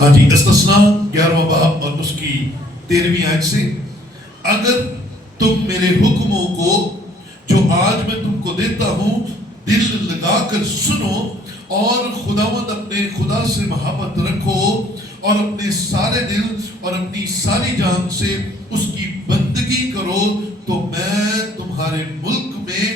ہاں جی، استثنا 11واں باب اور اس کی 13ویں آیت سے، اگر تم میرے حکموں کو جو آج میں تم کو دیتا ہوں دل لگا کر سنو اور خداوند اپنے خدا سے محبت رکھو اور اپنے سارے دل اور اپنی ساری جان سے اس کی بندگی کرو، تو میں تمہارے ملک میں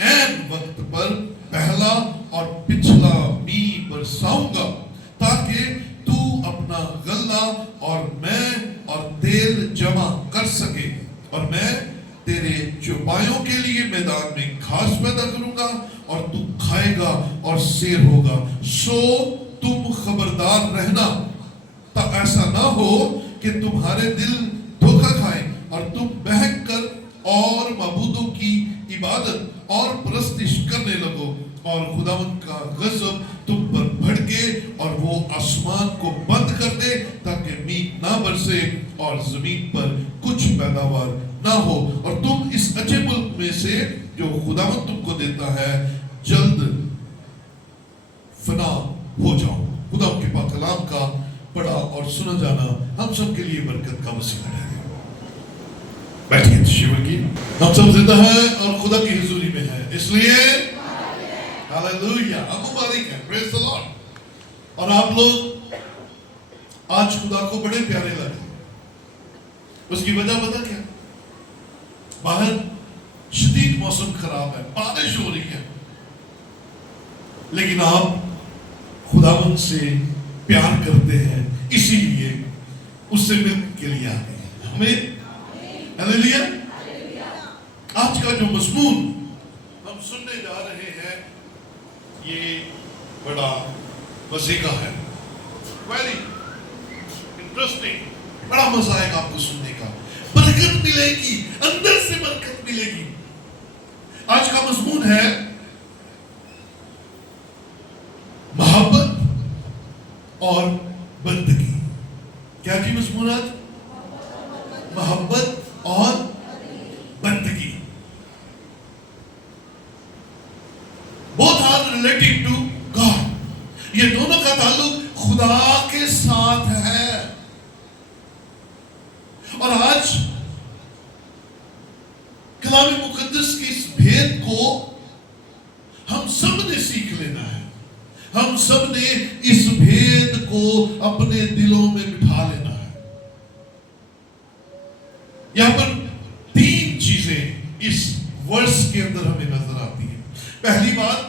عین وقت پر پہلا اور پچھلا می برساؤں گا، تاکہ تو اپنا غلہ اور میں اور تیل جمع کر سکے، اور میں تیرے چوپایوں کے لیے میدان میں گھاس پیدا کروں گا اور تو کھائے گا اور سیر ہوگا۔ سو تم خبردار رہنا، تا ایسا نہ ہو کہ تمہارے دل دھوکہ کھائیں اور تم بہک کر اور معبودوں کی عبادت اور پرستش کرنے لگو، اور خداوند کا غضب تم پر بھڑکے اور وہ آسمان کو بند کر دے تاکہ میغ نہ برسے اور زمین پر کچھ پیداوار نہ ہو، اور تم اس اچھے ملک میں سے جو خداوند تم کو دیتا ہے جلد فنا ہو جاؤ۔ خدا کے پاک کلام کا پڑھا اور سنا جانا ہم سب کے لیے برکت کا وسیلہ ہے۔ بیٹھیے تشریف کی، ہم سب زندہ ہیں اور خدا کی حضوری میں ہیں، اس لیے ہاللویا، ہم مبارک ہیں، پریز دی لارڈ۔ اور آپ لوگ آج خدا کو بڑے پیارے لگے، اس کی وجہ پتہ کیا؟ باہر شدید موسم خراب ہے، بارش ہو رہی ہے، لیکن آپ خداوند سے پیار کرتے ہیں، اسی لیے اس سے ملنے کے لیے آ گئے ہیں۔ ہمیں ہاللویا۔ آج کا جو مضمون ہم سننے جا رہے ہیں یہ بڑا وسیع ہے، ویری انٹرسٹنگ، بڑا مزہ آئے گا آپ کو سننے کا، برکت ملے گی، اندر سے برکت ملے گی۔ آج کا مضمون ہے محبت اور بندگی۔ کیا جی مضمونات؟ محبت اور بندگی۔ both are related to God، یہ دونوں کا تعلق خدا کے ساتھ ہے۔ اور آج کلام مقدس کی اس بھید کو ہم سب نے سیکھ لینا ہے، ہم سب نے اس بھید کو اپنے دلوں میں بٹھا لینا ہے۔ یہاں پر تین چیزیں اس ورس کے اندر ہمیں نظر آتی ہیں۔ پہلی بات،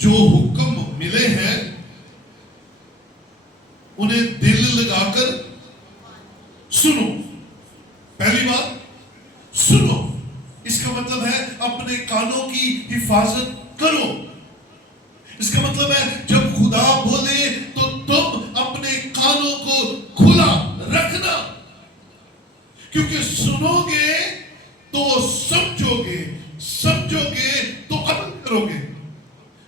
جو حکم ملے ہیں انہیں دل لگا کر سنو۔ پہلی بات سنو، اس کا مطلب ہے اپنے کانوں کی حفاظت کرو۔ اس کا مطلب ہے جب خدا بولے تو تم اپنے کانوں کو کھلا رکھنا، کیونکہ سنو گے تو سمجھو گے، سمجھو گے تو عمل کرو گے۔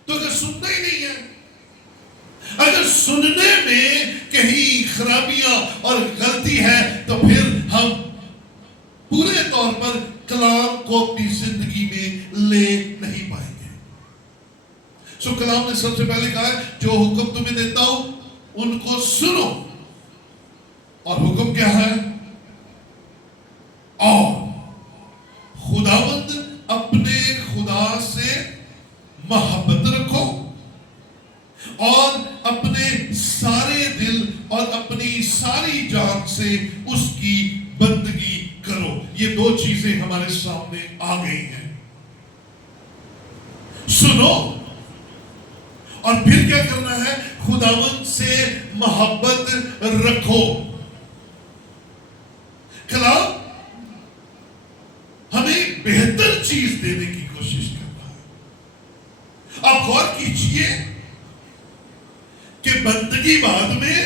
تو اگر سننا ہی نہیں ہے، اگر سننے میں کہیں خرابیاں اور غلطی ہے، تو پھر ہم پورے طور پر کلام کو اپنی زندگی میں لے نہیں پائیں گے۔ سو کلام نے سب سے پہلے کہا ہے جو حکم تمہیں دیتا ہوں ان کو سنو، اور حکم کیا ہے؟ اور خداوند اپنے خدا سے محبت رکھو اور اپنے سارے دل اور اپنی ساری جان سے اس کی بندگی کرو۔ یہ دو چیزیں ہمارے سامنے آ گئی ہیں۔ سنو اور پھر کیا کرنا ہے؟ خداوند سے محبت رکھو۔ کلام ہمیں بہتر چیز دینے کی کوشش کرتا ہے۔ آپ غور کیجئے کہ بندگی بعد میں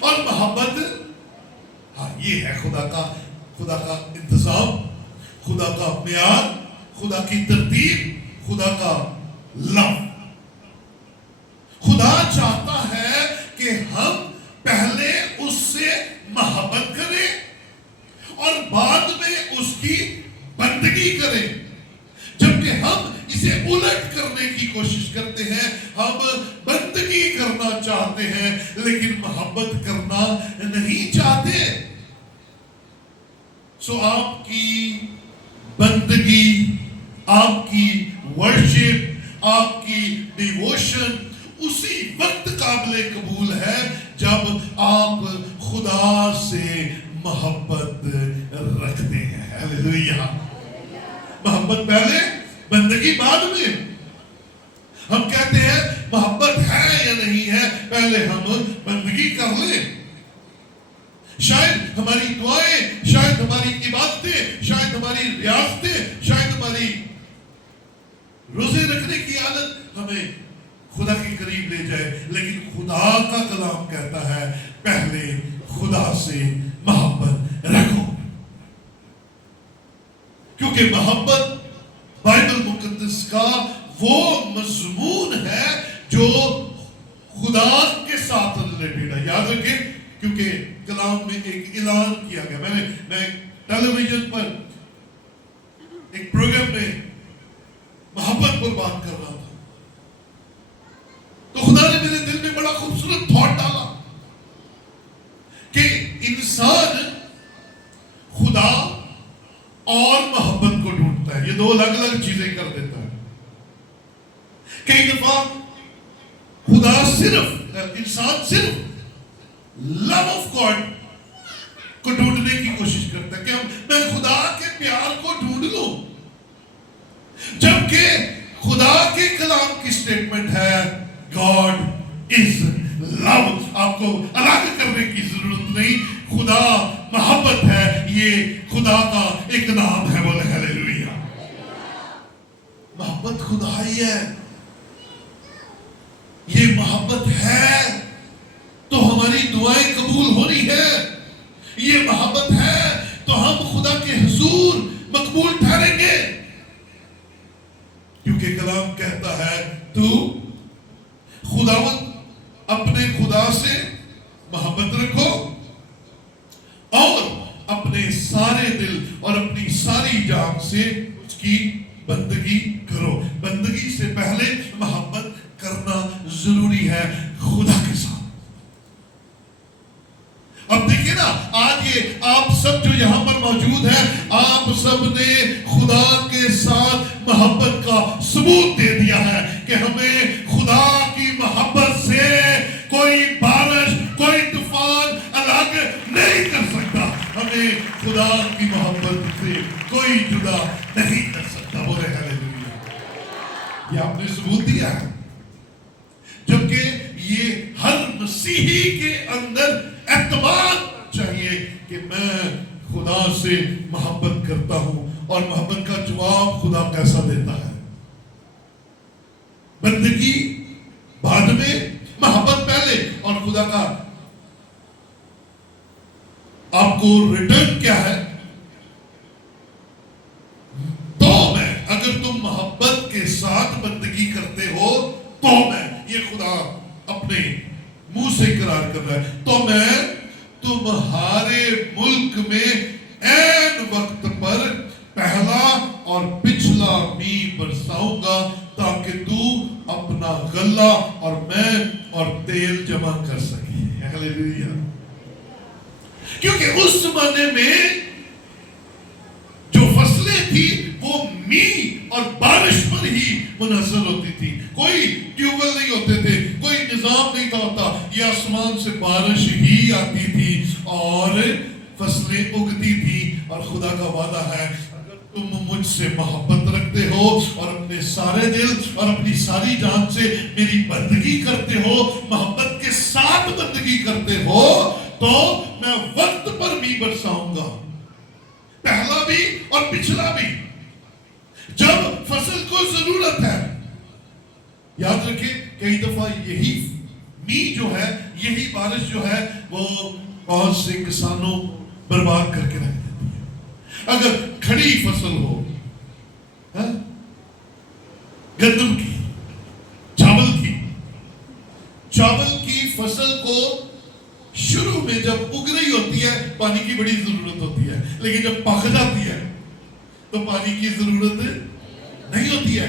اور محبت، ہاں یہ ہے خدا کا انتظام، خدا کا معیار، خدا کی ترتیب، خدا کا لو۔ خدا چاہتا ہے کہ ہم پہلے اس سے محبت کریں اور بعد میں اس کی بندگی کریں۔ جبکہ ہم اسے الٹ کرنے کی کوشش کرتے ہیں، ہم بندگی کرنا چاہتے چاہتے ہیں لیکن محبت کرنا نہیں چاہتے. سو آپ کی بندگی، آپ کی ورشپ، آپ کی ڈیووشن اسی وقت قابل قبول ہے جب آپ خدا سے محبت رکھتے ہیں. ہیلیلویہ. محبت پہلے، بندگی بعد میں. ہم کہتے ہیں محبت ہے یا نہیں ہے، پہلے ہم بندگی کر لیں. شاید ہماری دعائیں، شاید ہماری عبادتیں، شاید ہماری ریاستیں، شاید ہماری روزے رکھنے کی عادت ہمیں خدا کے قریب لے جائے، لیکن خدا کا کلام کہتا ہے پہلے خدا سے محبت رکھو. کیونکہ محبت بائبل مقدس کا وہ مضمون ہے جو خدا کے ساتھ ریلیٹڈ ہے. یاد رکھیں، کیونکہ کلام میں ایک اعلان کیا گیا. میں ٹیلی ویژن پر ایک پروگرام میں محبت پر بات کر رہا تھا، تو خدا نے میرے دل میں بڑا خوبصورت تھاٹ ڈالا کہ انسان خدا اور محبت کو ڈھونڈتا ہے. یہ دو الگ الگ چیزیں کر دیتا ہے. کئی دفعہ خدا انسان صرف لو آف گاڈ کو ڈھونڈنے کی کوشش کرتا ہے کہ میں خدا کے پیار کو ڈھونڈ لوں، جبکہ خدا کے کلام کی سٹیٹمنٹ ہے گاڈ از لو. آپ کو الگ کرنے کی ضرورت نہیں. خدا محبت ہے، یہ خدا کا ایک نام ہے. بولے ہیلیلویہ. محبت خدا ہی ہے. یہ محبت ہے تو ہماری دعائیں قبول ہونی ہے. یہ محبت ہے تو ہم خدا کے حضور مقبول ٹھہریں گے. کیونکہ کلام کہتا ہے تو خداوند اپنے خدا سے محبت رکھو اور اپنے سارے دل اور اپنی ساری جان سے اس کی بندگی کرو. بندگی سے پہلے محبت کرنا ضروری ہے خدا کے ساتھ. اب دیکھیں نا، آج یہ آپ سب جو یہاں پر موجود ہیں، آپ سب نے خدا کے ساتھ محبت کا ثبوت دے دیا ہے کہ ہمیں خدا کی محبت سے کوئی بارش، کوئی طوفان الگ نہیں کر سکتا. ہمیں خدا کی محبت سے کوئی جدا نہیں کر سکتا. بولے ہیلیلویہ. یہ آپ نے ثبوت دیا ہے، جبکہ یہ ہر مسیحی کے اندر اعتماد چاہیے کہ میں خدا سے محبت کرتا ہوں. اور محبت کا جواب خدا کیسا دیتا ہے؟ بندگی بعد میں، محبت پہلے. اور خدا کا آپ کو ریٹرن کیا ہے؟ تو میں، اگر تم محبت کے ساتھ بندگی کرتے ہو تو میں، یہ خدا اپنے منہ سے اقرار کر رہا ہے، تو میں تمہارے ملک میں عین وقت پر پہلا اور پچھلا می برساؤں گا تاکہ تو اپنا غلہ اور میں اور تیل جمع کر سکے. ہیلیلویہ. کیونکہ اس زمانے میں جو فصلیں تھی وہ می اور بارش پر ہی منحصر ہوتی تھی. کوئی ٹیوبل نہیں ہوتے تھے، کوئی نظام نہیں تھا ہوتا. یہ آسمان سے بارش ہی آتی تھی اور فصلیں اگتی تھی. اور خدا کا وعدہ ہے اگر تم مجھ سے محبت رکھتے ہو اور اپنے سارے دل اور اپنی ساری جان سے میری بندگی کرتے ہو، محبت کے ساتھ بندگی کرتے ہو، تو میں وقت پر بھی برساؤں گا، پہلا بھی اور پچھلا بھی، جب فصل کو ضرورت ہے. یاد رکھیں کئی دفعہ یہی می جو ہے، یہی بارش جو ہے، وہ بہت سے کسانوں برباد کر کے رکھ دیتی ہے. اگر کھڑی فصل ہو، گندم کی، چاول کی فصل کو شروع میں جب اگ رہی ہوتی ہے پانی کی بڑی ضرورت ہوتی ہے، لیکن جب پک جاتی ہے تو پانی کی ضرورت نہیں ہوتی ہے.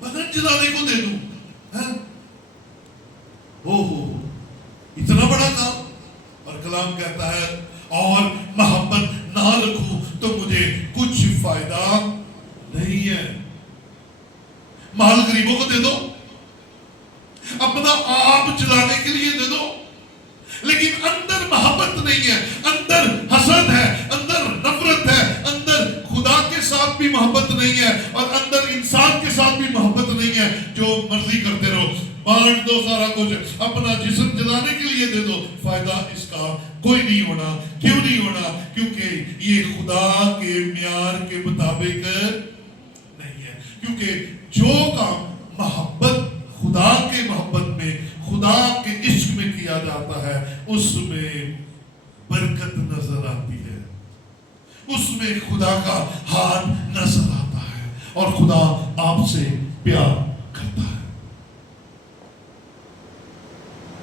بدن جلانے کو دے دوں. اتنا بڑا کام. اور کلام کہتا ہے اور محبت نہ رکھوں تو مجھے کچھ فائدہ نہیں ہے. مال غریبوں کو دے دو, اپنا آپ جلانے کے لیے دے دو, لیکن اندر محبت نہیں ہے, اندر حسد ہے, اندر نفرت ہے, اندر خدا کے ساتھ بھی محبت نہیں ہے اور اندر انسان کے ساتھ بھی محبت نہیں ہے. جو مرضی کرتے رہو, بانٹ دو سارا کچھ, اپنا جسم جلانے کے لیے دے دو, فائدہ اس کا کوئی نہیں ہونا. کیوں نہیں ہونا؟ کیونکہ یہ خدا کے معیار کے مطابق نہیں ہے. کیونکہ جو کام محبت, خدا کے محبت میں, خدا کے عشق میں کیا جاتا ہے, اس میں برکت نظر آتی ہے, اس میں خدا کا ہاتھ نظر آتا ہے اور خدا آپ سے پیار کرتا ہے.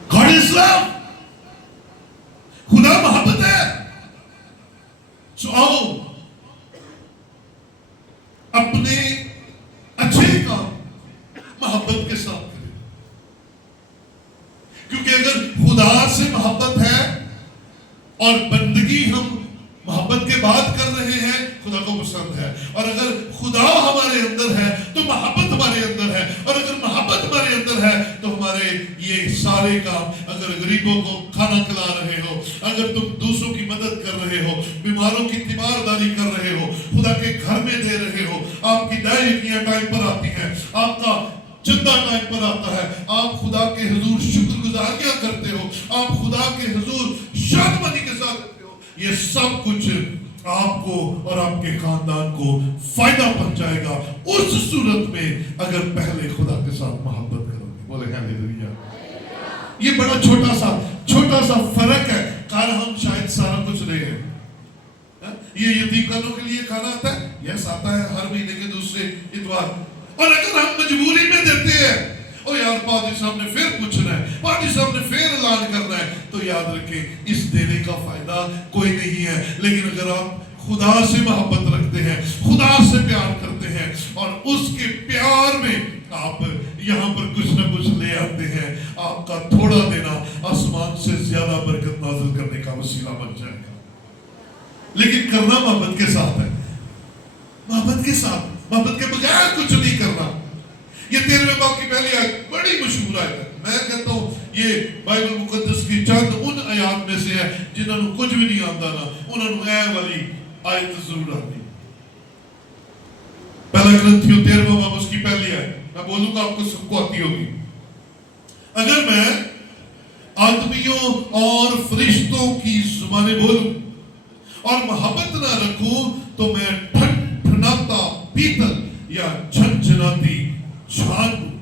God is love. خدا محبت ہے. سو آؤ اپنے اچھے کام محبت کے ساتھ کریں, کیونکہ اگر خدا سے محبت ہے اور بندگی ہم محبت کے بعد کر رہے ہیں, خدا کو پسند ہے. اور اگر خدا ہمارے اندر ہے تو محبت ہمارے اندر ہے, اور اگر محبت ہمارے اندر ہے تو ہمارے یہ سارے کام, اگر غریبوں کو کھانا کھلا رہے ہو, اگر تم دوسروں کی مدد کر رہے ہو, بیماروں کی تیمارداری کر رہے ہو, خدا کے گھر میں دے رہے ہو, آپ کی ڈائریاں ٹائم پر آتی ہیں, آپ کا چندہ ٹائم پر آتا ہے, آپ خدا کے حضور شکر گزاریاں کرتے ہو, آپ خدا کے حضور شادمانی کے ساتھ کرتے ہو, یہ سب کچھ آپ کو اور آپ کے خاندان کو فائدہ پہنچائے گا اس صورت میں اگر پہلے خدا کے ساتھ محبت کرو گے. بولے ہاللیلویا. یہ بڑا چھوٹا سا فرق ہے. کار ہم شاید سارا کچھ رہے ہیں. یہ یتیم خانوں کے لیے کھانا آتا ہے, یس آتا ہے ہر مہینے کے دوسرے اتوار. اور اگر ہم مجبوری میں دیتے ہیں, او یار پادری صاحب نے پھر پوچھنا ہے, پادری صاحب نے پھر اعلان کرنا ہے, تو یاد رکھیں اس دینے کا فائدہ کوئی نہیں ہے. لیکن اگر آپ خدا سے محبت رکھتے ہیں, خدا سے پیار کرتے ہیں اور اس کے پیار میں آپ یہاں پر کچھ نہ کچھ لے آتے ہیں, آپ کا تھوڑا دینا آسمان سے زیادہ برکت نازل کرنے کا وسیلہ بن جائے گا. لیکن کرنا محبت کے ساتھ ہے, محبت کے ساتھ, محبت کے بغیر کچھ نہیں کرنا. یہ 13ویں باب کی پہلی آیت بڑی مشہور آیت ہے. میں کہتا ہوں یہ بائبل مقدس کی چند ان آیات میں سے ہے جنہوں نے کچھ بھی نہیں آتا نا, انہوں نے اے والی آیت ضرور آتی. پہلا کرنتھیوں 13واں باب اس کی پہلی آیت, میں بولوں گا آپ کو سب کو آتی ہوگی. اگر میں آدمیوں اور فرشتوں کی زبانیں بولوں اور محبت نہ رکھوں تو میں ٹھنڈاتا پیتل یا جھنجھناتی چھان ہوں.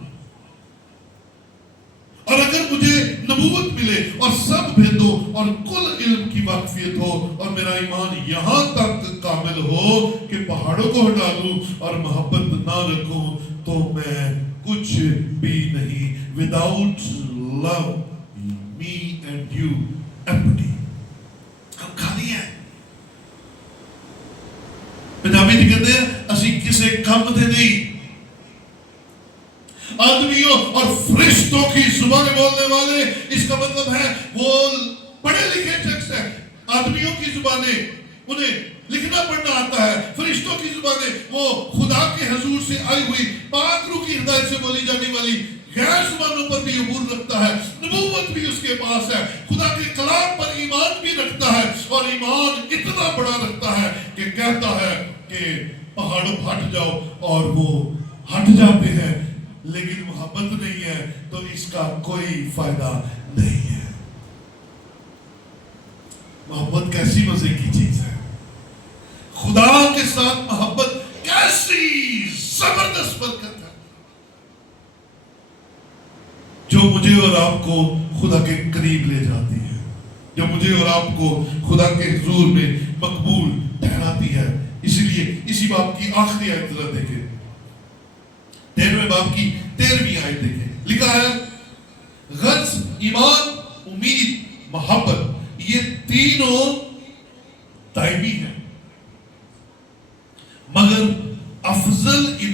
اور اگر مجھے نبوت ملے اور سب بھیدوں اور کل علم کی واقفیت ہو اور میرا ایمان یہاں تک کامل ہو کہ پہاڑوں کو ہٹا دوں اور محبت نہ رکھوں تو میں کچھ بھی نہیں. Without love me and you empty. ہم خالی ہیں. پنجابی جی کہتے ہیں اسی کسے کم دے نہیں. آدمیوں اور فرشتوں کی زبانیں بولنے والے, اس کا مطلب ہے وہ پڑھے لکھے شخص ہیں. آدمیوں کی زبانیں انہیں لکھنا پڑھنا آتا ہے, فرشتوں کی زبانیں وہ خدا کے حضور سے آئی ہوئی پاک روح کی ہدایت سے بولی جانے والی غیر زبانوں پر بھی عبور رکھتا ہے. نبوت بھی اس کے پاس ہے, خدا کے کلام پر ایمان بھی رکھتا ہے, اور ایمان اتنا بڑا رکھتا ہے کہ کہتا ہے کہ پہاڑوں ہٹ جاؤ اور وہ ہٹ جاتے ہیں. لیکن محبت نہیں ہے تو اس کا کوئی فائدہ نہیں ہے. محبت کیسی مزے کی چیز ہے. خدا کے ساتھ محبت کیسی زبردست برکت ہے جو مجھے اور آپ کو خدا کے قریب لے جاتی ہے, جو مجھے اور آپ کو خدا کے حضور میں مقبول ٹھہراتی ہے. اسی لیے اسی باب کی آخری آیت ذرا دیکھیں, 13ویں باب کی 13ویں آیت دیکھیں. لکھا ہے غرض ایمان, امید, محبت, یہ تینوں دائمی ہیں, مگر افضل ان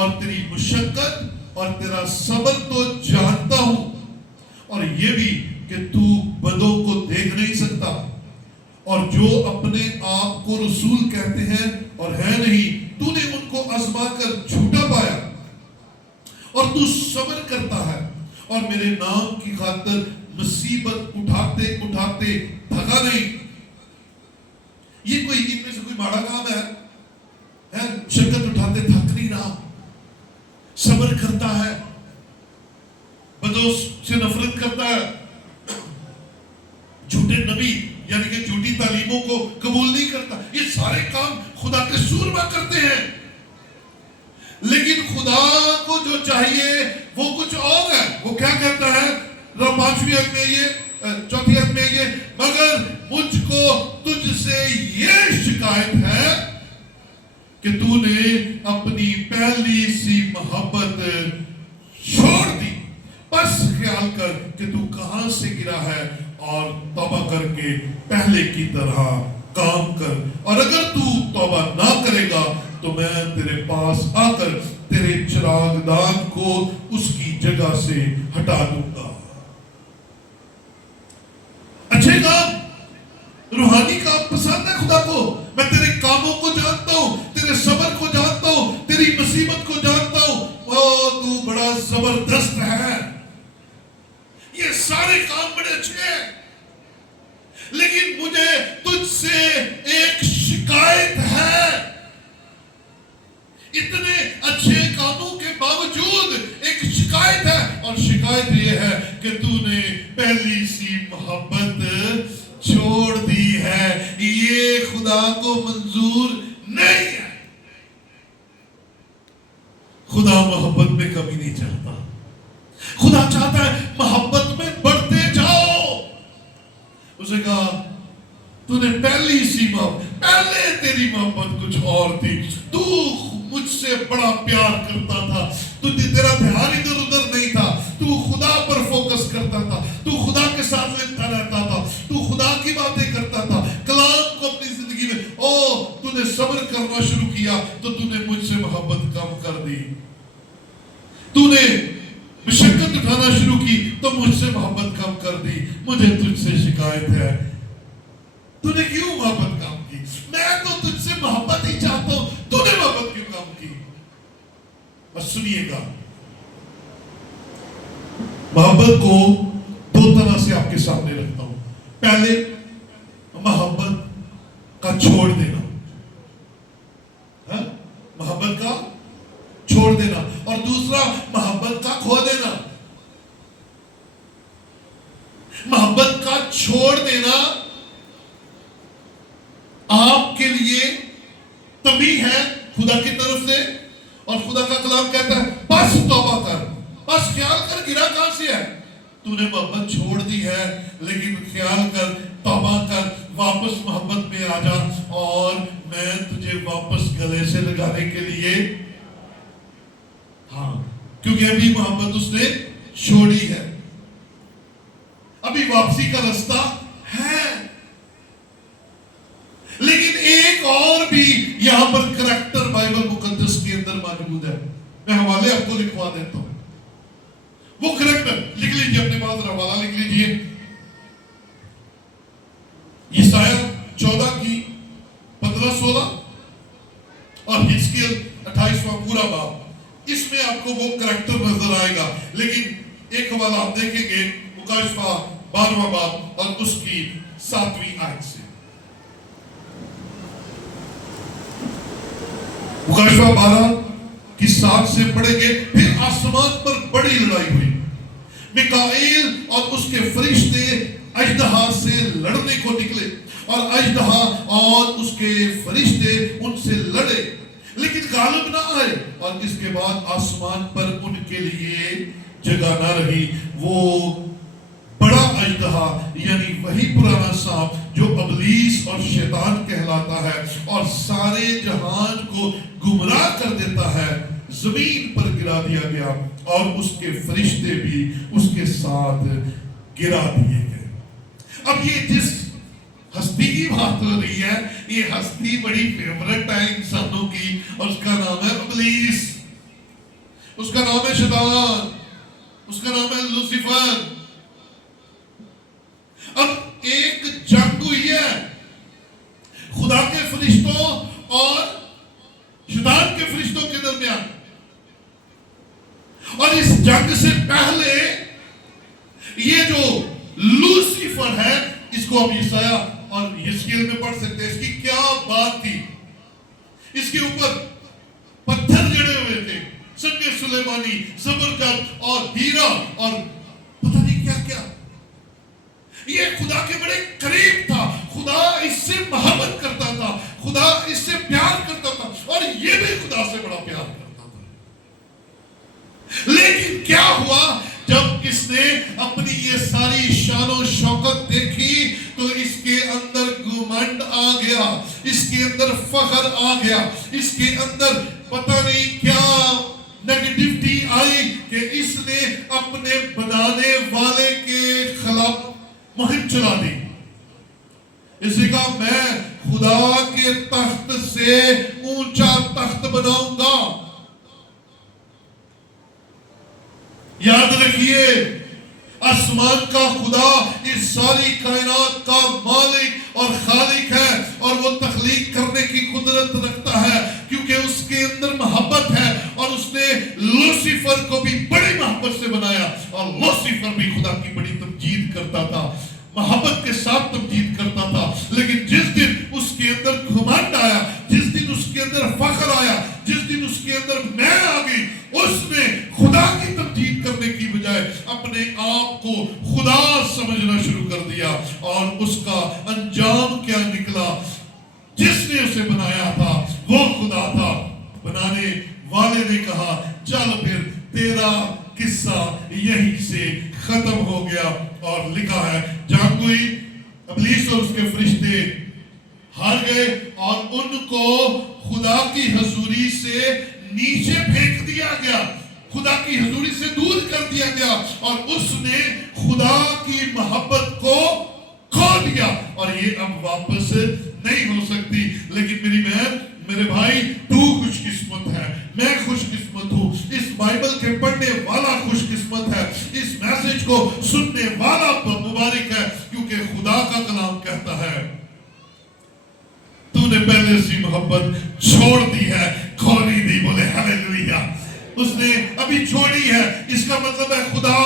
اور تیری مشقت اور تیرا صبر تو جانتا ہوں، اور یہ بھی کہ تو بدوں کو دیکھ نہیں سکتا، اور جو اپنے آپ کو رسول کہتے ہیں اور ہے نہیں، تو نے ان کو آزما کر جھوٹا پایا، اور تو صبر کرتا ہے اور میرے نام کی خاطر مصیبت اٹھاتے اٹھاتے تھکا نہیں۔ یہ کوئی ان میں سے کوئی ماڑا کام ہے؟ مشقت اٹھاتے تھک نہیں رہا، صبر کرتا ہے، بدوں سے نفرت کرتا ہے، جھوٹے نبی یعنی کہ جھوٹی تعلیموں کو قبول نہیں کرتا۔ یہ سارے کام خدا کے سورما کرتے ہیں، لیکن خدا کو جو چاہیے وہ کچھ اور ہے۔ وہ کیا کہتا ہے؟ 5ویں آیت میں یہ 4تھی آیت میں یہ، مگر مجھ کو تجھ سے یہ شکایت ہے کہ تو نے اپنی پہلی سی محبت چھوڑ دی، بس خیال کر کہ تو کہاں سے گرا ہے اور توبہ کر کے پہلے کی طرح کام کر، اور اگر تو توبہ نہ کرے گا تو میں تیرے پاس آ کر تیرے چراغ دان کو اس کی جگہ سے ہٹا دوں گا۔ اچھے کام، روحانی کام پسند ہے خدا کو۔ میں تیرے کاموں کو جانتا ہوں، تیرے صبر کو جانتا ہوں، تیری مصیبت کو جانتا ہوں، تو بڑا زبردست ہے۔ یہ سارے کام بڑے اچھے ہیں، لیکن مجھے تجھ سے ایک شکایت ہے۔ اتنے اچھے کاموں کے باوجود ایک شکایت ہے، اور شکایت یہ ہے کہ تو نے پہلی سی محبت چھوڑ دی ہے۔ یہ خدا کو منظور نہیں ہے۔ خدا محبت میں کمی نہیں چاہتا، خدا چاہتا ہے محبت میں بڑھتے جاؤ۔ اسے کہا تو نے پہلی سی محبت، پہلے تیری محبت کچھ اور تھی، تو مجھ سے بڑا پیار کرتا تھا، تیرا دھیان ادھر ادھر نہیں تھا، تو خدا پر فوکس کرتا تھا، تو خدا کے ساتھ لیتا رہتا تھا، تو خدا کی باتیں کرتا تھا، کلام کو اپنی زندگی میں، تو نے صبر کرنا شروع کیا تو تو نے مجھ سے محبت کم کر دی، تو نے مشقت اٹھانا شروع کی تو مجھ سے محبت کم کر دی۔ مجھے تجھ سے شکایت ہے، تو نے کیوں محبت کم کی؟ میں تو تجھ سے محبت ہی چاہتا ہوں، تو نے محبت کیوں کم کی؟ بس سنیے گا، محبت کو دو طرح سے آپ کے سامنے رکھتا ہوں۔ پہلے محبت کا چھوڑ دینا، محبت کا چھوڑ دینا، اور دوسرا محبت کا کھو دینا۔ محبت کا چھوڑ دینا آپ کے لیے تنبیہ ہے خدا کی طرف سے، اور خدا کا کلام کہتا ہے بس توبہ کر، بس خیال کر گرا کہاں سے ہے، تو نے محبت چھوڑ دی ہے، لیکن خیال کر، توبہ کر، واپس محبت میں آ جا، اور میں تجھے واپس گلے سے لگانے کے لیے، کیونکہ ابھی محبت اس نے چھوڑی ہے، ابھی واپسی کا رستہ ہے۔ لیکن ایک اور بھی یہاں پر کریکٹر بائبل مقدس کے اندر موجود ہے، میں حوالے آپ کو لکھوا دیتا ہوں۔ وہ کریکٹر لکھ لیجیے، اپنے پاس حوالہ لکھ لیجیے، یسایہ 14 کی 15-16 اور حزقیل 28واں پورا باب، اس میں آپ کو وہ کریکٹر نظر آئے گا۔ لیکن ایک حوالہ آپ دیکھیں گے مکاشفہ 12واں باب اور اس کی 7ویں آیت سے۔ مکاشفہ 12 کی 7 سے پڑھیں گے، پھر آسمان پر بڑی لڑائی ہوئی، میکائیل اور اس کے فرشتے اژدہا سے لڑنے کو نکلے، اور اژدہا اور اس کے فرشتے ان سے لڑے لیکن غالب نہ آئے، اور اس کے بعد آسمان پر ان کے لیے جگہ نہ رہی۔ وہ بڑا اژدہا یعنی وہی پرانا سانپ جو ابلیس اور شیطان کہلاتا ہے اور سارے جہان کو گمراہ کر دیتا ہے، زمین پر گرا دیا گیا، اور اس کے فرشتے بھی اس کے ساتھ گرا دیے گئے۔ اب یہ جس ہستی کی بات ہو رہی ہے، یہ ہستی بڑی فیورٹ ہے انسانوں کی، اور اس کا نام ہے ابلیس۔ اس کا نام ہے شیطان، اس کا نام ہے لوسیفر۔ اب ایک جنگ ہوئی ہے خدا کے فرشتوں اور شیطان کے فرشتوں کے درمیان، اور اس جنگ سے پہلے یہ جو لوسیفر ہے، اس کو ہم عیسائیہ اور حزقیل میں پڑھ سکتے ہیں۔ اس کی کیا بات تھی؟ اس کے اوپر پتھر جڑے ہوئے تھے، سنگ سلیمانی، زبرجد اور ہیرا اور پتہ نہیں کیا کیا۔ یہ خدا کے بڑے قریب تھا، خدا اس سے محبت کرتا تھا، خدا اس سے پیار کرتا تھا، اور یہ بھی خدا سے بڑا پیار کرتا تھا۔ لیکن کیا ہوا؟ جب اس نے اپنی یہ ساری شان و شوکت دیکھی تو اس کے اندر گھمنڈ آ گیا، اس کے اندر فخر آ گیا، اس کے اندر پتہ نہیں کیا نیگیٹیوٹی آئی کہ اس نے اپنے بنانے والے کے خلاف مہم چلا دی۔ اس نے کہا میں خدا کے تخت سے اونچا تخت بناؤں گا۔ یاد رکھیے، آسمان کا خدا اس ساری کائنات کا مالک اور خالق ہے، اور وہ تخلیق کرنے کی قدرت رکھتا ہے کیونکہ اس کے اندر محبت ہے، اور اس نے لوسیفر کو بھی بڑی محبت سے بنایا، اور لوسیفر بھی خدا کی بڑی تمجید کرتا تھا، محبت کے ساتھ تمجید کرتا تھا۔ لیکن جس دن اس کے اندر گھمنڈ آیا، جس دن اس کے اندر فخر آیا، جس دن اس کے اندر میں آ گئی، اس نے خدا کی تمجید کرنے کی بجائے اپنے آپ کو خدا سمجھنا شروع کر دیا، اور اس کا انجام کیا نکلا؟ جس نے اسے بنایا تھا وہ خدا تھا۔ بنانے والے نے کہا چل پھر تیرا قصہ یہیں سے ختم ہو گیا، اور لکھا ہے جنگ ہوئی، ابلیس اور اس کے فرشتے ہار گئے، اور ان کو خدا کی حضوری سے نیچے پھینک دیا گیا، خدا کی حضوری سے دور کر دیا گیا، اور اس نے خدا کی محبت کو کھو دیا، اور یہ اب واپس نہیں ہو سکتی۔ لیکن میری بہن، میرے بھائی، تو خوش قسمت ہے، میں خوش قسمت ہوں، اس بائبل کے پڑھنے والا خوش قسمت ہے، اس میسج کو سننے والا مبارک ہے، کیونکہ خدا کا کلام کہتا ہے تو نے پہلے سی محبت چھوڑ دی ہے، کھولی دی، بولے ہلیلویہ۔ اس نے ابھی چھوڑی ہے، اس کا مطلب ہے خدا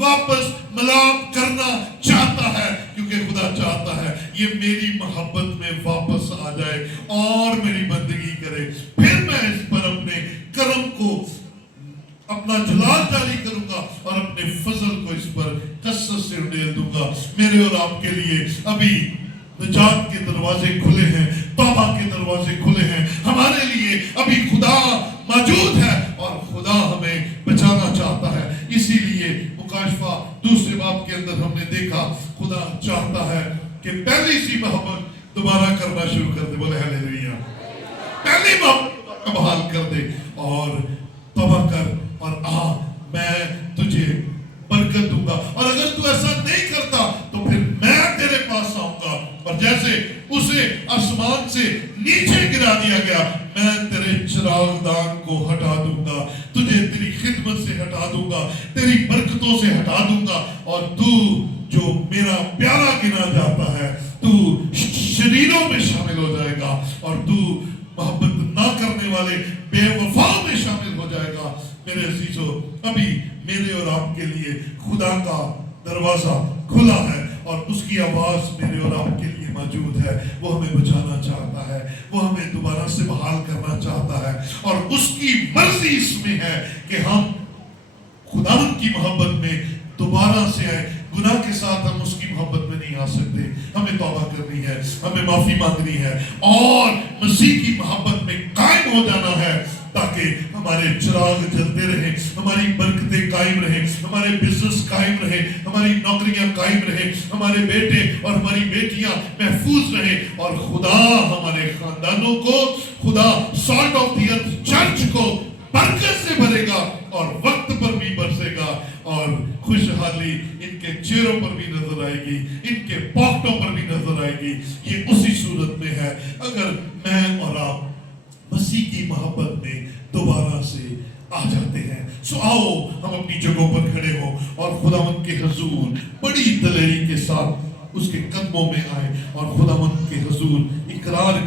واپس ملام کرنا چاہتا ہے، کیونکہ خدا چاہتا ہے یہ میری محبت میں واپس آ جائے اور میری بندگی کرے، پھر میں اس پر اپنے کرم کو اپنا جلال جاری کروں گا، اور اپنے فضل کو اس پر کثرت سے اڈیل دوں گا۔ میرے اور آپ کے لیے ابھی نجات کے دروازے کھلے ہیں، توبہ کے دروازے کھلے ہیں، ہمارے لیے ابھی خدا موجود ہے، اور خدا ہمیں بچانا چاہتا ہے۔ اسی لیے مکاشفہ دوسرے باب کے اندر ہم نے دیکھا خدا چاہتا ہے کہ پہلی سی محبت دوبارہ کرنا شروع کر دے، بولے ہلیلویہ، پہلی محبت بحال کر دے، اور توبہ کر، اور میں تجھے برکت دوں گا، اور اگر تو ایسا نہیں کرتا تو پھر میں تیرے پاس آؤں گا، اور جیسے اسے آسمان سے نیچے گرا دیا گیا، میں تیرے چراغ دان کو ہٹا دوں گا، تجھے تیری خدمت سے ہٹا دوں گا، تیری برکتوں سے ہٹا دوں گا، اور تو جو میرا پیارا گنا جاتا ہے تو شریروں میں شامل ہو جائے گا، اور تو محبت نہ کرنے والے بے وفاؤں میں شامل ہو جائے گا۔ میرے عزیزو، ابھی میرے اور آپ کے لیے خدا کا دروازہ کھلا ہے، اور اس کی آواز میرے اور آپ کے لیے موجود ہے۔ وہ ہمیں بچانا چاہتا ہے، وہ ہمیں دوبارہ سے بحال کرنا چاہتا ہے، اور اس کی مرضی اس میں ہے کہ ہم خداوند کی محبت میں دوبارہ سے آئے۔ گناہ کے ساتھ ہم اس کی محبت میں نہیں آ سکتے، ہمیں توبہ کرنی ہے، ہمیں معافی مانگنی ہے، اور مسیح کی محبت میں قائم ہو جانا ہے، تاکہ ہمارے چراغ جلتے رہیں، ہماری برکتیں قائم رہیں، ہمارے بزنس قائم رہیں، ہماری نوکریاں قائم رہیں، ہمارے بیٹے اور ہماری بیٹیاں محفوظ رہیں، اور خدا ہمارے خاندانوں کو، خدا salt of the earth church کو برکت سے بھرے گا، اور وقت پر بھی برسے گا، اور خوشحالی ان کے چہروں پر بھی نظر آئے گی، ان کے پاکٹوں پر بھی نظر آئے گی۔ یہ اسی صورت میں ہے اگر میں اور آپ مسیح کی محبت میں دوبارہ سے آ جاتے ہیں۔ سو آؤ ہم اپنی جگہوں پر کھڑے ہوں اور خداوند کے حضور بڑی دلیری کے ساتھ اس کے قدموں میں آئے اور خداوند کے حضور اقرار